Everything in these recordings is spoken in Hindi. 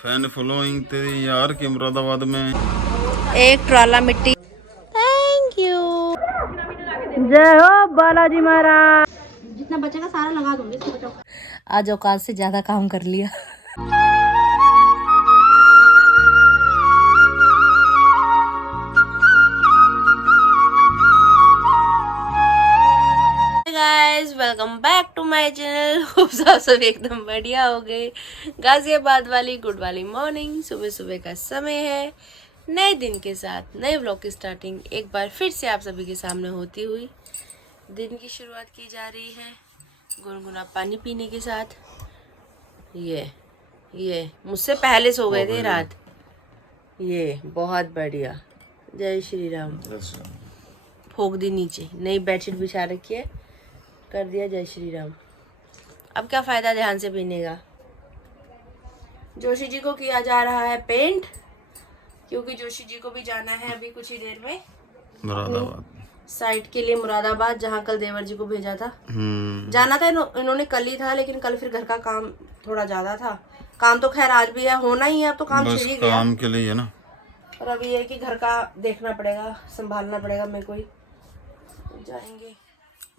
फैन फॉलोइंग तेरी यार की मुरादाबाद में एक ट्राला मिट्टी। Thank you. जय हो बालाजी महाराज। जितना बचेगा सारा लगा दूंगी इसको। बचाओ। आज औकात से ज्यादा काम कर लिया। Guys welcome back to my channel. Hope आप सब एकदम बढ़िया हो गए। गाजियाबाद वाली गुड वाली मॉर्निंग, सुबह सुबह का समय है। नए दिन के साथ नए व्लॉग की स्टार्टिंग एक बार फिर से आप सभी के सामने होती हुई दिन की शुरुआत की जा रही है गुनगुना पानी पीने के साथ। ये मुझसे पहले सो गए थे रात। ये बहुत बढ़िया। जय श्री राम। फोक दी नीचे, नई बेडशीट बिछा रखी है, कर दिया जय श्री राम। अब क्या फायदा ध्यान से पीने का। जोशी जी को किया जा रहा है पेंट, क्योंकि जोशी जी को भी जाना है अभी कुछ ही देर में मुरादाबाद साइट के लिए, मुरादाबाद, जहाँ कल देवर जी को भेजा था। जाना था इन्होंने कल ही था, लेकिन कल फिर घर का काम थोड़ा ज्यादा था। काम तो खैर आज भी है, होना ही है, अब तो काम छिड़ ही गया काम के लिए है ना। और अभी ये कि घर का देखना पड़ेगा, संभालना पड़ेगा मेरे को ही। जाएंगे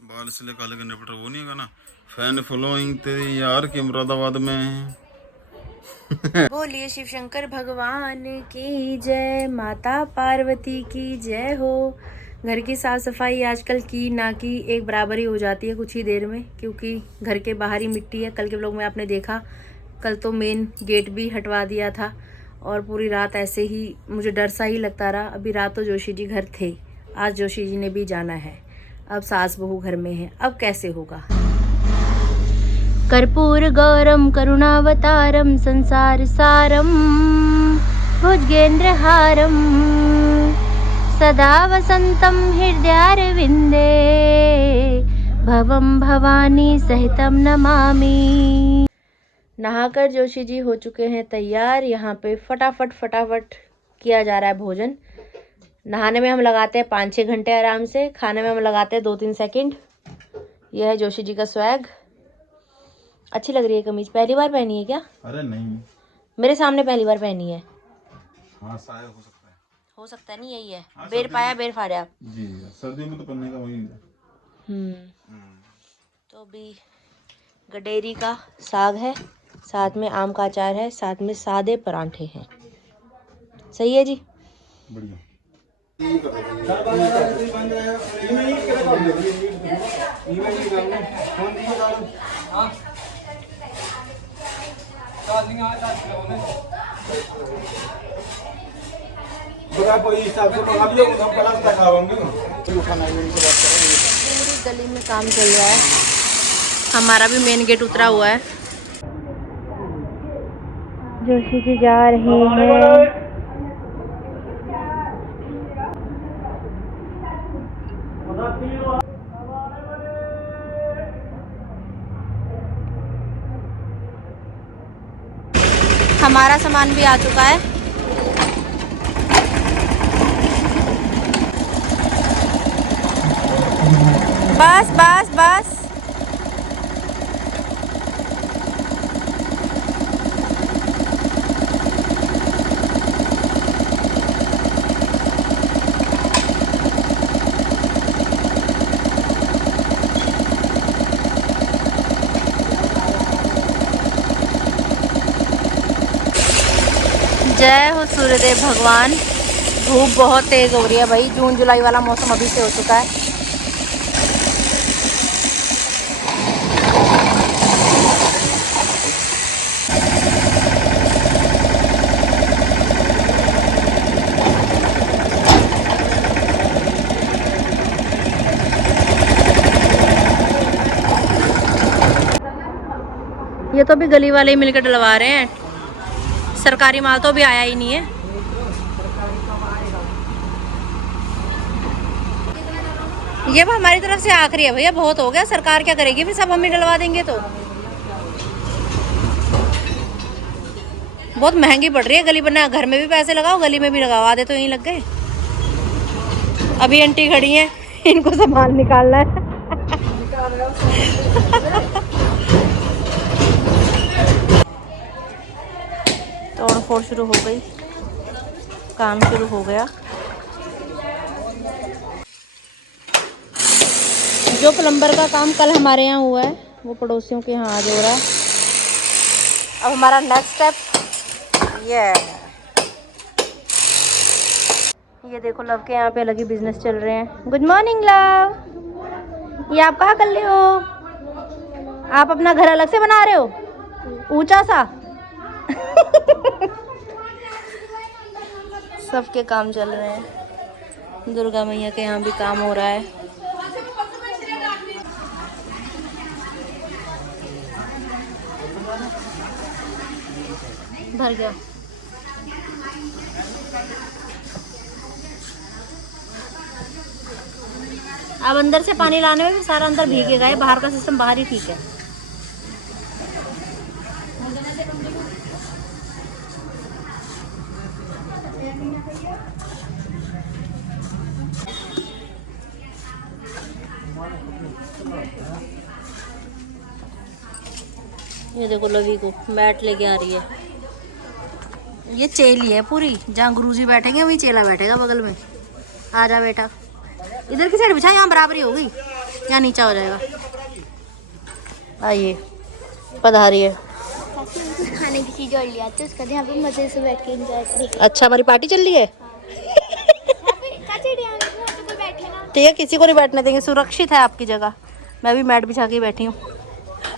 बाल इसलिए काले करने पड़ रहे, वो नहीं होगा ना। फैन फॉलोइंग तेरी यार की मुरादाबाद में। बोलिए शिव शंकर भगवान की जय, माता पार्वती की जय हो। घर की साफ सफाई आजकल की ना की एक बराबरी हो जाती है कुछ ही देर में, क्योंकि घर के बाहर ही मिट्टी है। कल के व्लॉग में आपने देखा, कल तो मेन गेट भी हटवा दिया था और पूरी रात ऐसे ही मुझे डर सा ही लगता रहा। अभी रात तो जोशी जी घर थे, आज जोशी जी ने भी जाना है। अब सास बहू घर में है, अब कैसे होगा। कर्पूर गौरम करुणावतारम संसार सारम भुजगेंद्रहारम सदा वसंतम हृदयारविंदे भवम भवानी सहितम नमामि। नहाकर जोशी जी हो चुके हैं तैयार। यहाँ पे फटाफट किया जा रहा है भोजन। नहाने में हम लगाते हैं 5-6 घंटे आराम से, खाने में हम लगाते हैं 2-3 सेकंड। यह है जोशी जी का स्वैग। अच्छी लग रही है कमीज, पहली बार पहनी है क्या? अरे नहीं, मेरे सामने पहली बार पहनी है। हाँ शायद हो सकता है नहीं यही है। हाँ, बेर पाया बेर फाड़ा जी। सर्दियों में तो पहनने का वही है। तो अभी गडेरी का साग है, साथ में आम का अचार है, साथ में सादे परांठे हैं। सही है जी, बढ़िया। पूरी गली में काम चल रहा है। हमारा भी मेन गेट उतरा हुआ है। जोशी जी जा रहे हैं। हमारा सामान भी आ चुका है। बस बस बस। जय हो सूर्यदेव भगवान। धूप बहुत तेज हो रही है भाई, जून जुलाई वाला मौसम अभी से हो चुका है। ये तो भी गली वाले ही मिलकर डलवा रहे हैं, सरकारी माल तो अभी आया ही नहीं है। ये वो हमारी तरफ से आखिरी है भैया, बहुत हो गया। सरकार क्या करेगी फिर, सब हम ही डलवा देंगे तो। बहुत महंगी पड़ रही है गली बना, घर में भी पैसे लगाओ, गली में भी लगाओ, आधे तो यहीं लग गए। अभी आंटी खड़ी हैं, इनको सामान निकालना है। तोड़ फोड़ शुरू हो गई, काम शुरू हो गया। जो प्लम्बर का काम कल हमारे यहाँ हुआ है वो पड़ोसियों के यहाँ आज हो रहा है। अब हमारा नेक्स्ट स्टेप ये है। ये देखो लव के यहाँ पे अलग ही बिजनेस चल रहे हैं। गुड मॉर्निंग लव, ये आप कहाँ कर रहे हो? आप अपना घर अलग से बना रहे हो, ऊंचा सा। सबके काम चल रहे हैं। दुर्गा मैया के यहाँ भी काम हो रहा है। भर गया। अब अंदर से पानी लाने में भी सारा अंदर भीगेगा, ये बाहर का सिस्टम बाहर ही ठीक है। ये देखो लवी को बैट लेके आ रही है। ये चेली है पूरी, जहाँ गुरुजी बैठेंगे वहीं चेला बैठेगा बगल में। आ जा बेटा, इधर की साइड बिछा, यहाँ बराबरी हो गई, यहाँ नीचा हो जाएगा। आइए पधारिए। खाने की चीज और ले आते उसका यहाँ पे मजे से बैठ के एंजॉय करें। अच्छा हमारी पार्टी चल रही है। ठीक है, किसी को नहीं बैठने देंगे, सुरक्षित है आपकी जगह। मैं भी मैट बिछा के बैठी हूँ,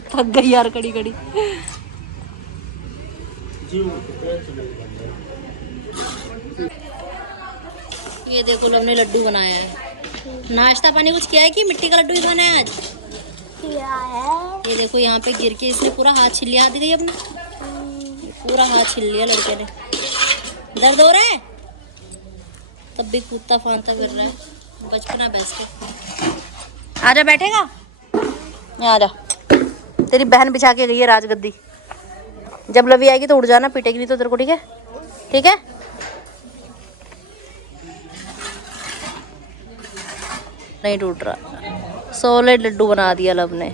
थक गई यार कड़ी कड़ी। ये देखो हमने लड्डू बनाया है। नाश्ता पानी कुछ किया है कि मिट्टी का लड्डू ही खाना है आज? किया है। ये देखो यहाँ पे गिर के इसने पूरा हाथ छिल लिया, हाथ गई अपना पूरा हाथ छिल लिया लड़के ने। दर्द हो रहा है तब भी कूदता फांदता फिर रहा है। बचपना बेस्ट है। आजा बैठेगा, आजा। तेरी बहन बिछा के गई है राजगद्दी। जब लवी आएगी तो उड़ जाना, पीटेगी नहीं तो तेरे को, ठीक है? ठीक है। नहीं टूट रहा। सॉलिड लड्डू बना दिया लव ने।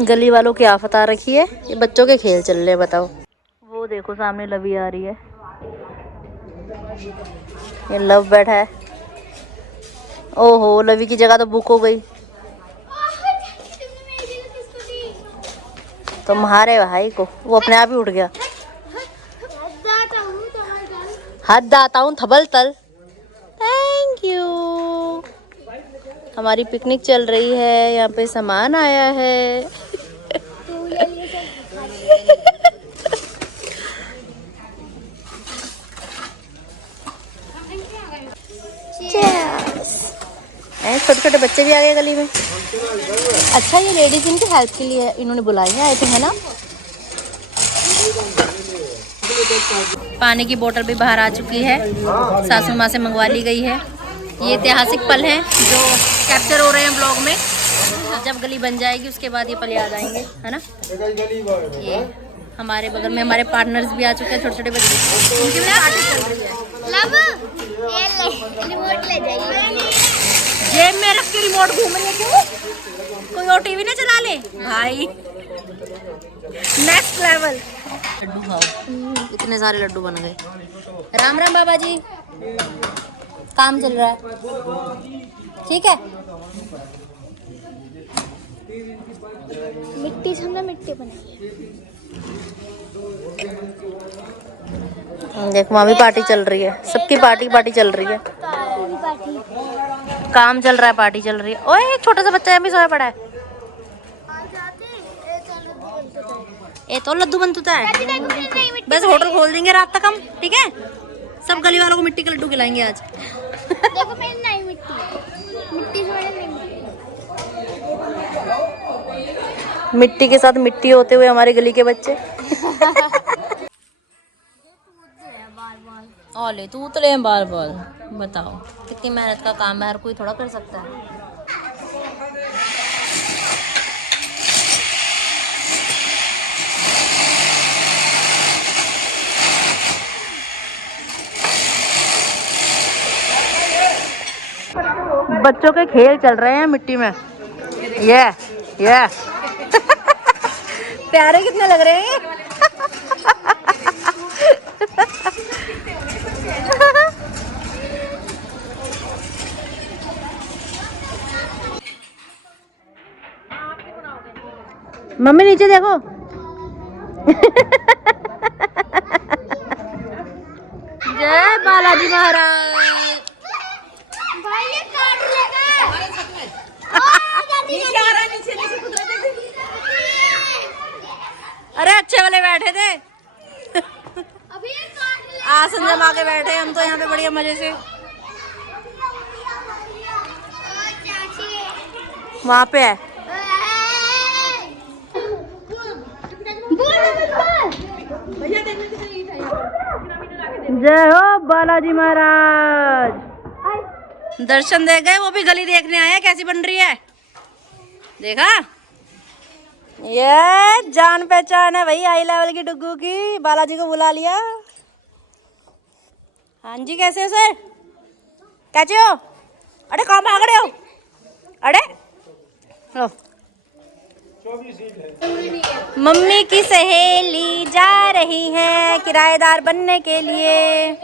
गली वालों की आफत आ रखी है, ये बच्चों के खेल चल रहे हैं। बताओ, वो देखो सामने लवी आ रही है। ये लव बैठा है। ओहो, लवी की जगह तो बुक हो गई। तुम्हारे भाई को वो अपने आप ही उठ गया। हाथ दाता हूँ थबल तल। Thank you. हमारी पिकनिक चल रही है, यहाँ पे सामान आया है। छोटे छोटे बच्चे भी आ गए गली में। अच्छा, ये लेडीज इनकी हेल्प के लिए इन्होंने बुलाई है आई थिंक, है ना? पानी की बोतल भी बाहर आ चुकी है, सासू माँ से मंगवा ली गई है। ये ऐतिहासिक पल हैं जो कैप्चर हो रहे हैं ब्लॉग में। जब गली बन जाएगी उसके बाद ये पल याद आएंगे, है ना? ये हमारे बगल में हमारे पार्टनर्स भी आ चुके हैं, छोटे छोटे बच्चे। उनकी भी पार्टी चल रही है। रिमोट ले जाइए। जेब में रख के रिमोट घूम रही है क्यों? कोई और टीवी ना चला ले भाई। Next level. लड्डू खाओ। इतने सारे लड्डू बन गए। राम राम बाबा जी, काम चल रहा है, ठीक है? मिट्टी से हमने मिट्टी बनाई है। देख मामी पार्टी चल रही है, सबकी पार्टी चल रही है। काम चल रहा है, पार्टी चल रही है। ओए एक छोटा सा बच्चा यहाँ भी सोया पड़ा है। ये तो लड्डू बनता है। बस होटल खोल देंगे रात तक हम, ठीक है? सब गली वालों को मिट्टी के लड्डू खिलाएंगे आज। देखो मेरी नई मिट्टी से मिट्टी के साथ मिट्टी होते हुए हमारे गली के बच्चे। ओले तू उतले हैं बार बार। बताओ कितनी मेहनत का काम है, हर कोई थोड़ा कर सकता है। बच्चों के खेल चल रहे हैं मिट्टी में। ये प्यारे कितने लग रहे हैं। मम्मी नीचे देखो। जय बालाजी महाराज। भाई ये काट लेगा। नीचे आ रहा है, नीचे नीचे कूद रहा है। अरे अच्छे वाले बैठे थे, अभी ये काट लेगा। आसन जमा के बैठे, हम तो यहाँ पे बढ़िया मजे से। वहाँ पे है। जय हो बालाजी महाराज। दर्शन दे गए, वो भी गली देखने आए कैसी बन रही है। देखा, ये जान पहचान है भाई हाई लेवल की डुग्गू की। बालाजी को बुला लिया। हाँ जी, कैसे हो सर? कैसे हो? अरे कहाँ भाग रहे हो? अरे लो, मम्मी की सहेली जा रही है किराएदार बनने के लिए।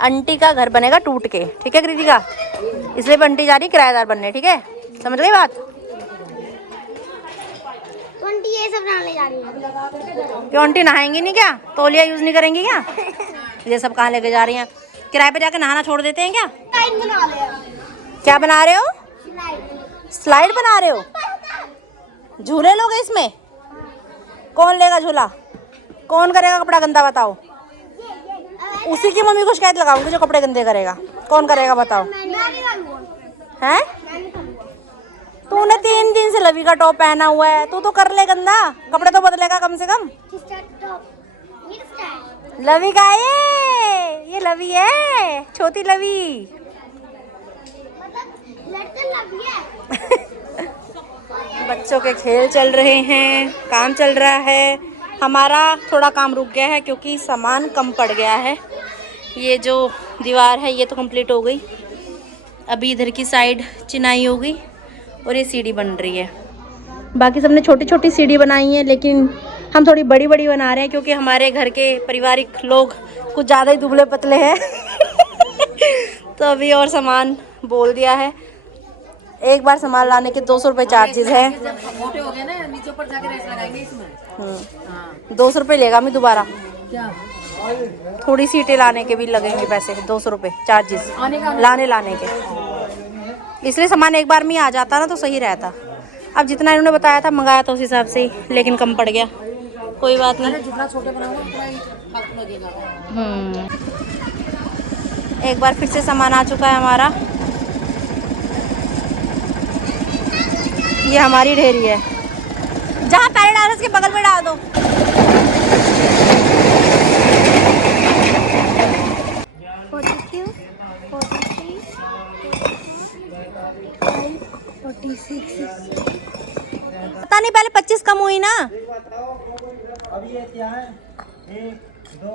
आंटी का घर बनेगा टूट के, ठीक है कृतिका, इसलिए बंटी जा रही किराएदार बनने, ठीक है, समझ गई बात? आंटी ये सब नहाने जा रही है। क्यों आंटी नहाएंगी नहीं क्या? तौलिया यूज नहीं करेंगी क्या? ये सब कहाँ लेके जा रही हैं? किराए पे जाके नहाना छोड़ देते हैं क्या? स्लाइड बना ले। क्या बना रहे हो? स्लाइड। स्लाइड बना रहे हो? झूले लोगे इसमें? कौन लेगा झूला? कौन करेगा कपड़ा गंदा बताओ? उसी की मम्मी को शिकायत लगाऊंगी जो कपड़े गंदे करेगा। कौन करेगा बताओ? हैं? तूने 3 दिन से लवी का टॉप पहना हुआ है, तू तो कर ले गंदा, कपड़े तो बदलेगा कम से कम। लवी का ये लवी है, छोटी लवी। बच्चों के खेल चल रहे हैं, काम चल रहा है। हमारा थोड़ा काम रुक गया है क्योंकि सामान कम पड़ गया है। ये जो दीवार है ये तो कंप्लीट हो गई, अभी इधर की साइड चिनाई हो गई और ये सीढ़ी बन रही है। बाकी सबने छोटी छोटी सीढ़ी बनाई है, लेकिन हम थोड़ी बड़ी बड़ी बना रहे हैं क्योंकि हमारे घर के पारिवारिक लोग कुछ ज़्यादा ही दुबले पतले हैं। तो अभी और सामान बोल दिया है। एक बार सामान लाने के 200 रुपये चार्जेस है। मोटे हो गए ना, नीचे ऊपर जाके रेस लगाएंगे इसमें। 200 रुपये लेगा मैं दोबारा। थोड़ी सीटें लाने के भी लगेंगे पैसे, 200 रुपये चार्जेस लाने के। इसलिए सामान एक बार में ही आ जाता ना तो सही रहता। अब जितना इन्होंने बताया था मंगाया था उस हिसाब से ही, लेकिन कम पड़ गया, कोई बात नहीं। जितना छोटे बनाओगे उतना ही फालतू लगेगा। एक बार फिर से सामान आ चुका है हमारा। ये हमारी ढेरी है, जहाँ पहले डालो उसके बगल में डाल दो। पता नहीं, पहले 25 कम हुई ना। अभी ये क्या है? 1 2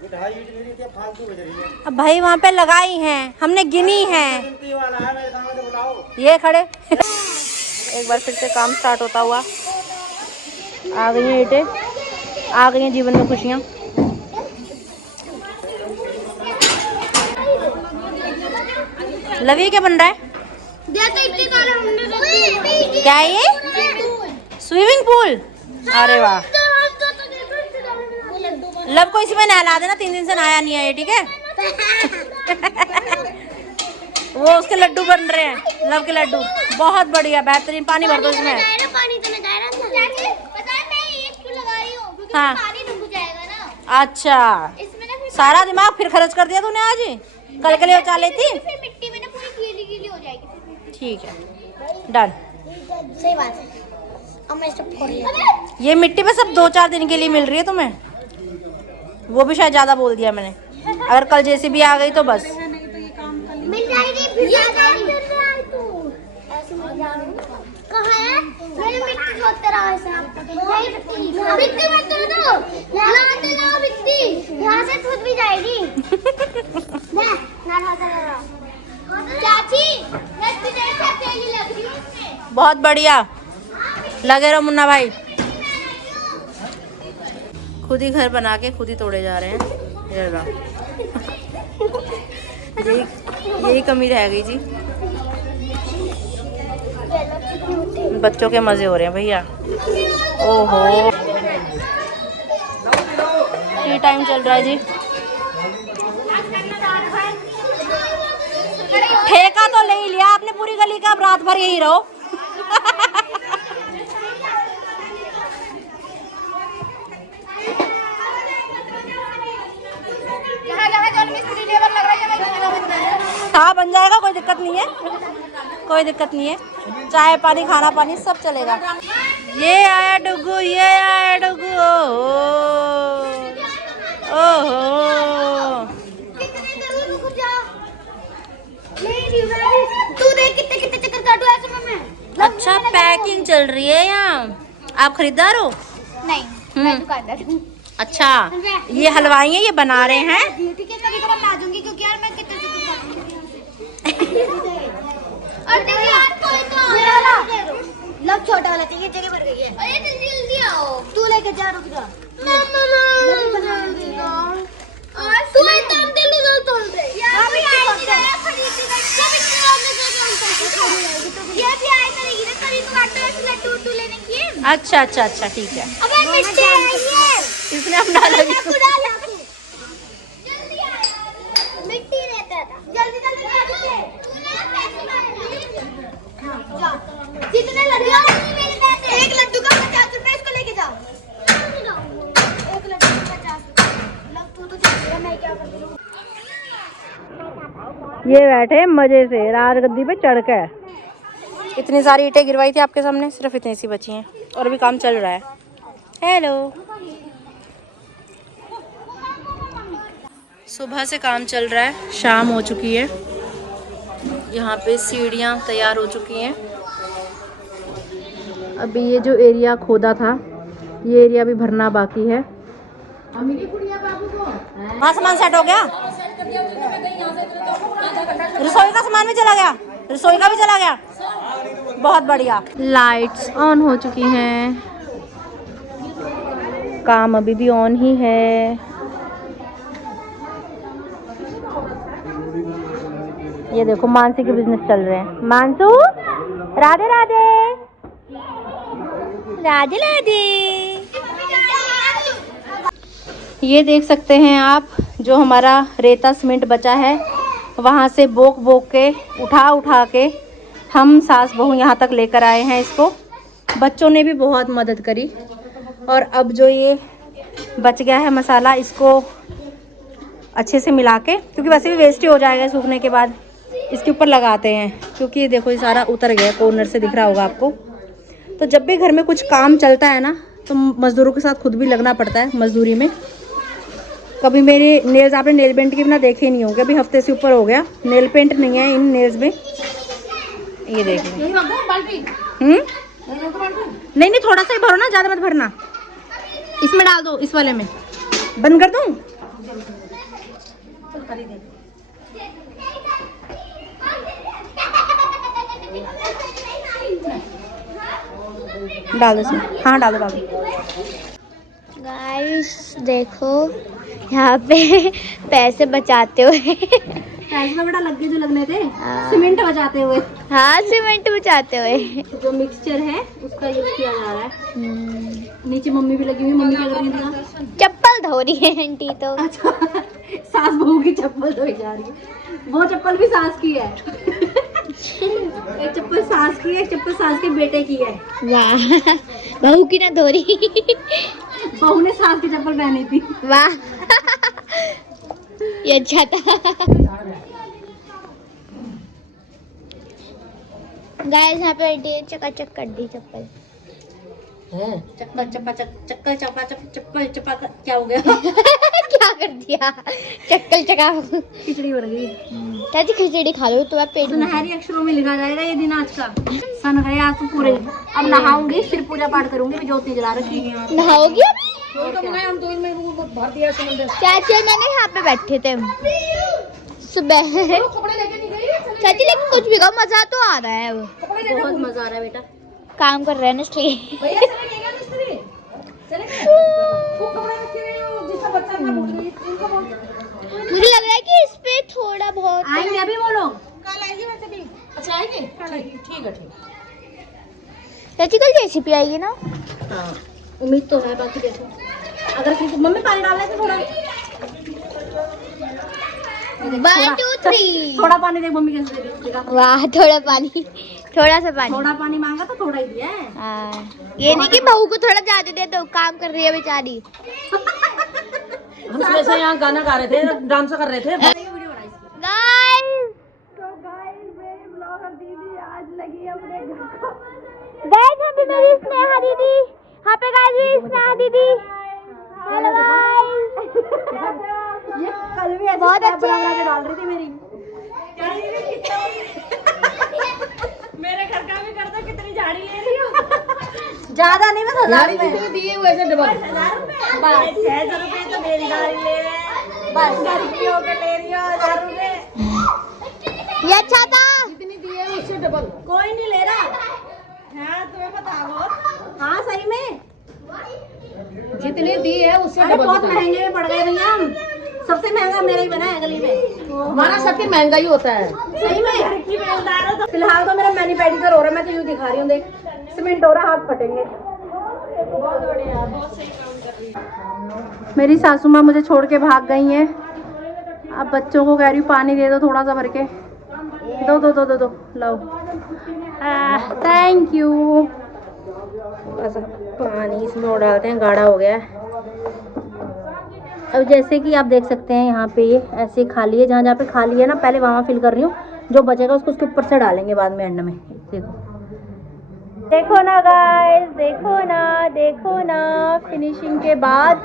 2.5 ईंट मेरी क्या फालतू बज रही है। अब भाई वहाँ पे लगाई हैं, हमने गिनी है। गिनती वाला है, मेरे सामने बुलाओ। ये खड़े। एक बार फिर से काम स्टार्ट होता हुआ। आ गई हैं ईंटें, आ गई हैं जीवन में खुशियाँ। लवी क्या बन रहा है? क्या है ये? Swimming pool. अरे वाह, लव को इसमें नहला देना, 3 दिन से नहाया नहीं है ये, ठीक है? वो उसके लड्डू बन रहे हैं, लव के लड्डू, बहुत बढ़िया बेहतरीन। पानी भर दो इसमें। हाँ, अच्छा, सारा दिमाग फिर खर्च कर दिया तूने आज ही। कल के लिए बचा लेती। मिट्टी में ना पूरी गीली गीली हो जाएगी। ठीक है, डन। सही बात है। अब मैं सब फोड़ लिया। ये मिट्टी पे सब 2-4 दिन के लिए मिल रही है तुम्हें, वो भी शायद ज्यादा बोल दिया मैंने। अगर कल जेसीबी आ गई तो बस मिल जाएगी। फिर कहाँ है? मेरी मिट्टी खोदते रहो ऐसे। मिट्टी मत तोड़ दो, लाते रहो मिट्टी, यहाँ से टूट भी जाएगी। चाची, मिट्टी देख सकते हैं, ये लग रही है उसमें। बहुत बढ़िया। लगे रहो मुन्ना भाई। खुद ही घर बना के खुद ही तोड़े जा रहे हैं। ये रहा। यही कमी रह गई जी। बच्चों के मजे हो रहे हैं भैया। ओहो, टी टाइम चल रहा है जी। ठेका तो ले ही लिया आपने पूरी गली का, अब रात भर यही रहो। हाँ बन जाएगा, कोई दिक्कत नहीं है, कोई दिक्कत नहीं है। चाय पानी खाना पानी सब चलेगा। ये आया डुगू, ये आया डुगू। ओहो, तू देख कितने कितने चक्कर काटू ऐसे में मैं। अच्छा पैकिंग चल रही है यहाँ। आप खरीदार हो? नहीं, मैं दुकानदार हूँ। अच्छा, ये हलवाई हैं, ये बना रहे हैं। ठीक है, कभी कभार ला दूंगी क्योंकि यार मैं कितने चक्कर काटूंगी। और देखिए यार कोई तो लब छोटा वाला चाहिए, जगह भर गई है। अरे जल्दी जल्दी आओ, तू लेके जा, रुक जा। तू एकदम दिल उधर तोड़ दे यार। अभी आई नहीं रहा खरीदने का, सब इतने में से ये भी आई करेगी ना, तभी तो काटो ऐसे लड्डू टू लेने की। अच्छा अच्छा अच्छा ठीक है। अबे मिट्टी आई है, इसने अपना लगी। जल्दी आ, मिट्टी रहता था। जल्दी जल्दी जा, कितने लड्डू? एक लड्डू का 50 रुपए, इसको लेके जाओ। एक लड्डू का 50 रुपए। तू तो जाएगा, मैं क्या करूँ? ये बैठे मजे से राजगद्दी पे चढ़ के। इतनी सारी ईंटें गिरवाई थी आपके सामने, सिर्फ इतनी सी बची हैं और अभी काम चल रहा है। हेलो, सुबह से काम चल रहा है, शाम हो चुकी है। यहाँ पे सीढ़ियाँ तैयार हो चुकी हैं। अभी ये जो एरिया खोदा था, ये एरिया भी भरना बाकी है। वहाँ सामान सेट हो गया, रसोई का सामान भी चला गया, रसोई का भी चला गया, बहुत बढ़िया। लाइट्स ऑन हो चुकी हैं, काम अभी भी ऑन ही है। ये देखो मानसी के बिजनेस चल रहे हैं। मानसू, राधे राधे, राधे राधे। ये देख सकते हैं आप, जो हमारा रेता सीमेंट बचा है, वहाँ से बोक बोक के उठा के हम सास बहू यहाँ तक लेकर आए हैं इसको। बच्चों ने भी बहुत मदद करी। और अब जो ये बच गया है मसाला, इसको अच्छे से मिला के, क्योंकि वैसे भी वेस्ट ही हो जाएगा सूखने के बाद, इसके ऊपर लगाते हैं। क्योंकि ये देखो, ये सारा उतर गया, कॉर्नर से दिख रहा होगा आपको। तो जब भी घर में कुछ काम चलता है ना, तो मज़दूरों के साथ खुद भी लगना पड़ता है मजदूरी में। कभी मेरे नेल्स, आपने नेल पेंट के बिना देखे ही नहीं होंगे, अभी हफ्ते से ऊपर हो गया, नेल पेंट नहीं है इन नेल्स में। ये देख लो। नहीं नहीं, थोड़ा सा ही भरो ना, ज़्यादा मत भरना। इसमें डाल दो, इस वाले में। बंद कर दूँ? डाल दो इसमें, हाँ डाल दो डाल दो। गाइस देखो, यहाँ पे पैसे बचाते हुए। पैसे तो बेटा लग गए जो लगने थे, सीमेंट बचाते हुए। हाँ, सीमेंट बचाते हुए। जो मिक्सचर है उसका यूज किया जा रहा है। नीचे मम्मी भी लगी हुई। मम्मी क्या कर रही है? चप्पल धो रही है आंटी तो। अच्छा, सास बहू की चप्पल धोई जा रही है। वो चप्पल भी सास की है। एक चप्पल सास की है, एक चप्पल सास के बेटे की है। वाह, बहू की ना धो रही। बहू ने सास की चप्पल पहनी थी। वाह, ये अच्छा था। गाइस यहाँ पे चकाचक कर दी चप्पल। चप्पल क्या हो गया? क्या कर दिया? चक्कल चका खिचड़ी हो रही। चाची खिचड़ी खा लो, तुम्हारा पेट सुनहरी अक्षरों में लिखा जाएगा ये दिन आज का। सन गए आज तो पूरे। अब नहाऊंगी, फिर पूजा पाठ करूंगी, ज्योति जला रखी। नहाओगी अभी? चाची और नानी यहाँ पे बैठे थे सुबह। चाची लेकिन कुछ भी कहो, मजा तो आ रहा है। बहुत मजा आ रहा है बेटा। काम कर रहे हैं इसलिए। भैया चलेगा मिस्त्री, चलेगा। खूब कपड़े रखे हुए हो, जिसका बच्चा था बोल रही है, इनको बोल। मुझे लग रहा है कि इस पे थोड़ा बहुत आएंगे अभी वो लोग, कल आएंगे वैसे भी। अच्छा आएंगे, ठीक है ठीक। चाची कल जेसीपी आएगी ना? हाँ उम्मीद तो है, बाकी देखो अगर किसी मम्मी पानी डाल लेते थोड़ा। 1 2 3 थोड़ा पानी देख मम्मी कैसे दे देगा। वाह थोड़ा पानी, थोड़ा सा पानी। थोड़ा पानी मांगा तो थोड़ा ही दिया है। ये नहीं कि बहू को थोड़ा ज्यादा दे दो, काम कर रही है बेचारी। हम सुबह से यहाँ गाना गा रहे थे, डांस कर रहे थे। गाइस तो गाइस मेरी ब्लॉगर दीदी आज लगी अपने घर को। गाइस यहाँ पे मेरी स्नेहा दीदी, यहाँ पे गाइस मेरी स्नेहा दीदी। Hello guys. ये कल भी ऐसे बहुत अच्छे बना के डाल रही थी मेरी। मेरे घर का भी कर दो, कितनी झाड़ी ले रही हो। ज्यादा नहीं, बस 1000 रुपए दिए हुए से डबल। 1000 रुपए बस 600 रुपए तो मेरी गाड़ी ले रहे, बस घर की होकर ले रही हो 1000 रुपए। ये अच्छा था। जितनी दिए उससे डबल कोई नहीं ले रहा। हाँ तुम्हें पता हो। हाँ सही में जितने दिए है उससे डबल। बहुत महंगे में पड़ गए भैया हम। सबसे महंगा मेरा ही बना है गली में। हमारा सबसे महंगा ही होता है सही में। फिलहाल तो मेरा मैनी पेडिक्योर हो रहा है, मैं तो यूँ दिखा रही हूँ, देख सीमेंट हो रहा, हाथ फटेंगे। बहुत बढ़िया, बहुत सही काम कर रही है। मेरी सासू माँ मुझे छोड़ के भाग गई हैं। अब बच्चों को कह रही हूँ पानी दे दो थोड़ा सा भर के। दो दो दो दो दो लो। Thank you. बस पानी इसमें और डालते हैं, गाढ़ा हो गया है। अब जैसे कि आप देख सकते हैं यहाँ पे ये ऐसे खाली है, जहाँ जहाँ पे खाली है ना पहले वहाँ फिल कर रही हूँ, जो बचेगा उसको उसके ऊपर से डालेंगे बाद में एंड में। देखो देखो ना गाइस, देखो ना फिनिशिंग के बाद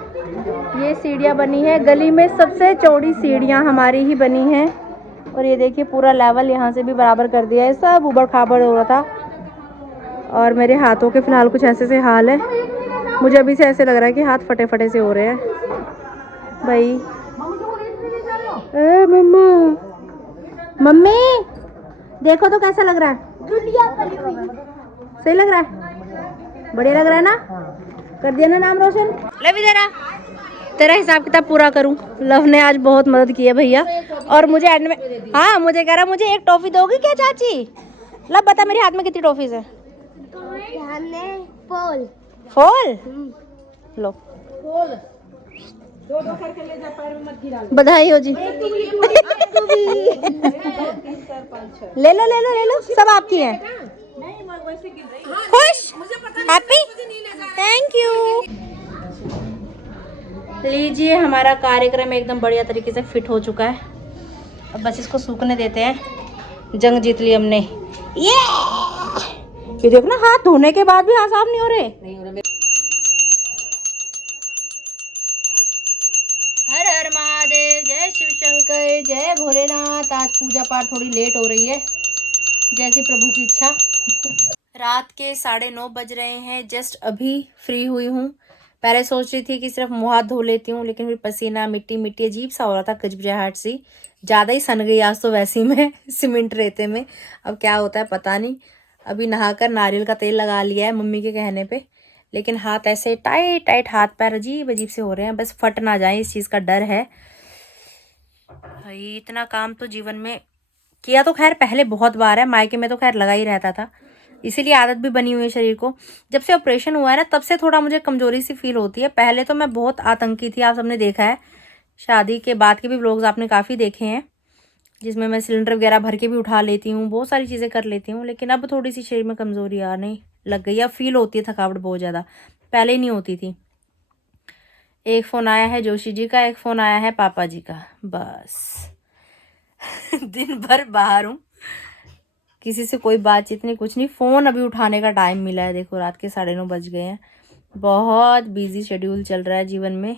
ये सीढ़ियाँ बनी है। गली में सबसे चौड़ी सीढ़ियाँ हमारी ही बनी हैं। और ये देखिए पूरा लेवल यहाँ से भी बराबर कर दिया है, सब उबड़ खाबड़ हो रहा था। और मेरे हाथों के फिलहाल कुछ ऐसे से हाल है, मुझे अभी से ऐसे लग रहा है कि हाथ फटे फटे से हो रहे हैं भाई। ए मम्मा, मम्मी देखो तो कैसा लग रहा है। सही लग रहा है, बढ़िया लग रहा है ना। कर दिया ना नाम रोशन। ले भी जरा तेरा हिसाब किताब पूरा करूं। लव ने आज बहुत मदद की है भैया। और मुझे एंड में हाँ मुझे कह रहा मुझे एक टॉफी दोगी क्या चाची। लव बता मेरे हाथ में कितनी टॉफीज है। फॉल लो, दो करके ले जा, पैर में मत गिरा। बधाई हो जी। ले लो ले लो ले लो, सब आपकी है। खुश, हैप्पी, थैंक यू। लीजिए हमारा कार्यक्रम एकदम बढ़िया तरीके से फिट हो चुका है। अब बस इसको सूखने देते हैं। जंग जीत ली हमने। ये देखो ना, हाथ धोने के बाद भी हाथ साफ नहीं हो रहे। हर हर महादेव, जय शिव शंकर, जय भोलेनाथ। आज पूजा पाठ थोड़ी लेट हो रही है, जैसी प्रभु की इच्छा। रात के 9:30 बज रहे हैं। जस्ट अभी फ्री हुई हूँ। पहले सोच रही थी कि सिर्फ मुँह हाथ धो लेती हूँ, लेकिन फिर पसीना मिट्टी मिट्टी अजीब सा हो रहा था, कचबजाहट सी। ज़्यादा ही सन गई आज तो वैसी में सीमेंट रेते में। अब क्या होता है पता नहीं। अभी नहाकर नारियल का तेल लगा लिया है मम्मी के कहने पे, लेकिन हाथ ऐसे टाइट टाइट, हाथ पैर अजीब अजीब से हो रहे हैं। बस फट ना जाए इस चीज़ का डर है भाई। इतना काम तो जीवन में किया तो खैर पहले बहुत बार है, मायके में तो खैर लगा ही रहता था, इसीलिए आदत भी बनी हुई है शरीर को। जब से ऑपरेशन हुआ है ना, तब से थोड़ा मुझे कमजोरी सी फील होती है। पहले तो मैं बहुत आतंकी थी, आप सबने देखा है। शादी के बाद के भी व्लॉग्स आपने काफ़ी देखे हैं, जिसमें मैं सिलेंडर वगैरह भर के भी उठा लेती हूँ, बहुत सारी चीज़ें कर लेती हूँ। लेकिन अब थोड़ी सी शरीर में कमज़ोरी आने लग गई है, फील होती है थकावट बहुत ज़्यादा, पहले ही नहीं होती थी। एक फ़ोन आया है जोशी जी का, एक फ़ोन आया है पापा जी का, बस दिन भर बाहर हूँ, किसी से कोई बातचीत नहीं, कुछ नहीं। फ़ोन अभी उठाने का टाइम मिला है, देखो रात के 9:30 बज गए हैं। बहुत बिजी शेड्यूल चल रहा है जीवन में,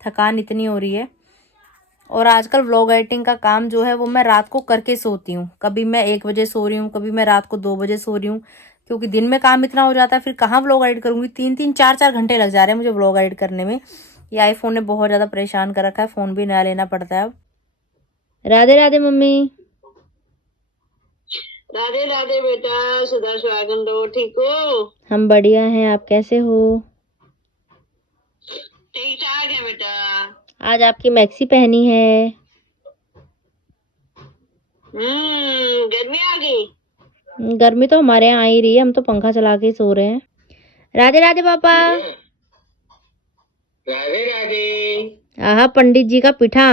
थकान इतनी हो रही है। और आजकल व्लॉग एडिटिंग का काम जो है वो मैं रात को करके सोती हूँ। कभी मैं 1 बजे सो रही हूँ, कभी मैं रात को 2 बजे सो रही हूँ, क्योंकि दिन में काम इतना हो जाता है, फिर कहाँ व्लॉग एडिट करूँगी। 3-3 4-4 घंटे लग जा रहे हैं मुझे व्लॉग एडिट करने में। ये आईफोन ने बहुत ज़्यादा परेशान कर रखा है, फ़ोन भी नया लेना पड़ता है अब। राधे राधे मम्मी। राधे राधे बेटा, सदा सुहागन रहो। ठीक हो? हम बढ़िया हैं, आप कैसे हो? ठीक ठाक है बेटा। आज आपकी मैक्सी पहनी है। गर्मी आ गई। गर्मी तो हमारे यहाँ आ ही रही है, हम तो पंखा चला के ही सो रहे हैं। राधे राधे पापा। राधे राधे। आहा पंडित जी का पिठा।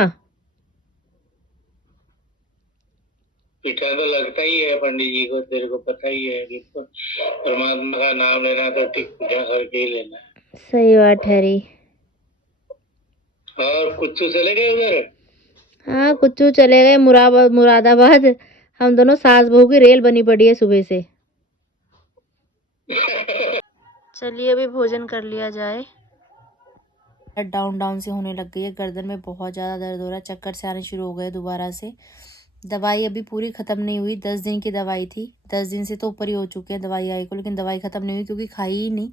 पिठा तो लगता ही है पंडित जी को, तेरे को पता ही है कि परमात्मा का नाम लेना तो ठीक पिठा करके ही लेना है। सही बात ठहरी। और कुछ चले गए उधर? हाँ कुच्चू चले गए मुरादाबाद। हम दोनों सास बहू की रेल बनी पड़ी है सुबह से। चलिए अभी भोजन कर लिया जाए। डाउन डाउन से होने लग गई है, गर्दन में बहुत ज़्यादा दर्द हो रहा है, चक्कर से आने शुरू हो गए दोबारा से। दवाई अभी पूरी ख़त्म नहीं हुई, 10 दिन की दवाई थी, 10 दिन से तो ऊपर ही हो चुके हैं दवाई आई को, लेकिन दवाई ख़त्म नहीं हुई क्योंकि खाई ही नहीं।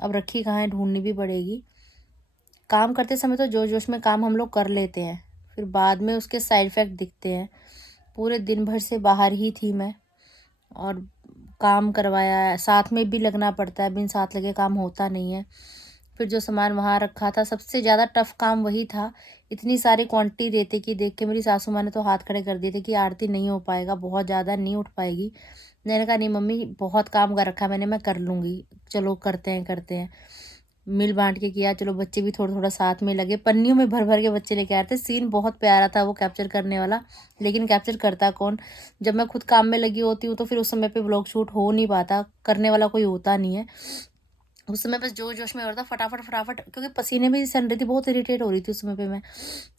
अब रखी कहाँ है, ढूंढनी भी पड़ेगी। काम करते समय तो जोश जोश में काम हम लोग कर लेते हैं, फिर बाद में उसके साइड इफ़ेक्ट दिखते हैं। पूरे दिन भर से बाहर ही थी मैं और काम करवाया, साथ में भी लगना पड़ता है, बिन साथ लगे काम होता नहीं है। फिर जो सामान वहाँ रखा था, सबसे ज़्यादा टफ काम वही था। इतनी सारी क्वांटिटी रेते की देख के मेरी सासू माँ ने तो हाथ खड़े कर दिए थे कि आरती नहीं हो पाएगा, बहुत ज़्यादा नहीं उठ पाएगी। मैंने कहा नहीं मम्मी, बहुत काम कर रखा मैंने, मैं कर लूँगी, चलो करते हैं। मिल बांट के किया, चलो बच्चे भी थोड़ा थोड़ा साथ में लगे, पन्नियों में भर भर के बच्चे लेके आए थे। सीन बहुत प्यारा था वो कैप्चर करने वाला, लेकिन कैप्चर करता कौन, जब मैं खुद काम में लगी होती हूँ तो फिर उस समय पे व्लॉग शूट हो नहीं पाता, करने वाला कोई होता नहीं है। उस समय बस जोश जोश में हो रहा था, फटाफट, क्योंकि पसीने में सन रही थी, बहुत इरिटेट हो रही थी उस समय पे मैं,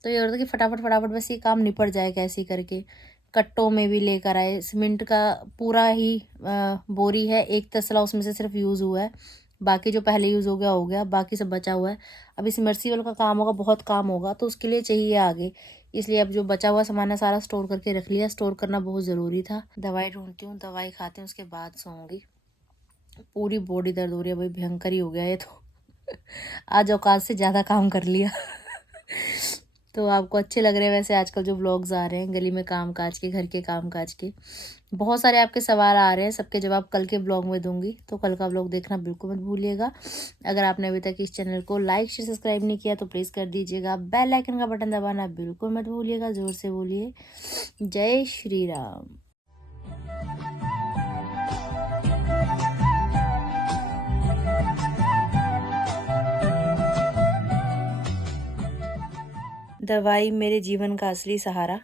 तो ये हो रहा था कि फटाफट बस ये काम निपट जाए कैसे करके। कट्टों में भी लेकर आए, सीमेंट का पूरा ही बोरी है, एक तसला उसमें से सिर्फ यूज़ हुआ है, बाकी जो पहले यूज़ हो गया, बाकी सब बचा हुआ है। अब इस समर्सिबल का काम होगा, बहुत काम होगा, तो उसके लिए चाहिए आगे, इसलिए अब जो बचा हुआ सामान है सारा स्टोर करके रख लिया। स्टोर करना बहुत ज़रूरी था। दवाई ढूंढती हूँ, दवाई खाती हूँ, उसके बाद सोऊंगी। पूरी बॉडी दर्द हो रही है भाई, भयंकर ही हो गया ये तो। आज औकात से ज़्यादा काम कर लिया। तो आपको अच्छे लग रहे हैं वैसे आजकल जो व्लॉग्स आ रहे हैं गली में काम काज के, घर के काम काज के। बहुत सारे आपके सवाल आ रहे हैं, सबके जवाब कल के ब्लॉग में दूंगी, तो कल का ब्लॉग देखना बिल्कुल मत भूलिएगा। अगर आपने अभी तक इस चैनल को लाइक शेयर सब्सक्राइब नहीं किया तो प्लीज़ कर दीजिएगा। बेल आइकन का बटन दबाना बिल्कुल मत भूलिएगा, ज़ोर से बोलिए जय श्री राम। दवाई मेरे जीवन का असली सहारा।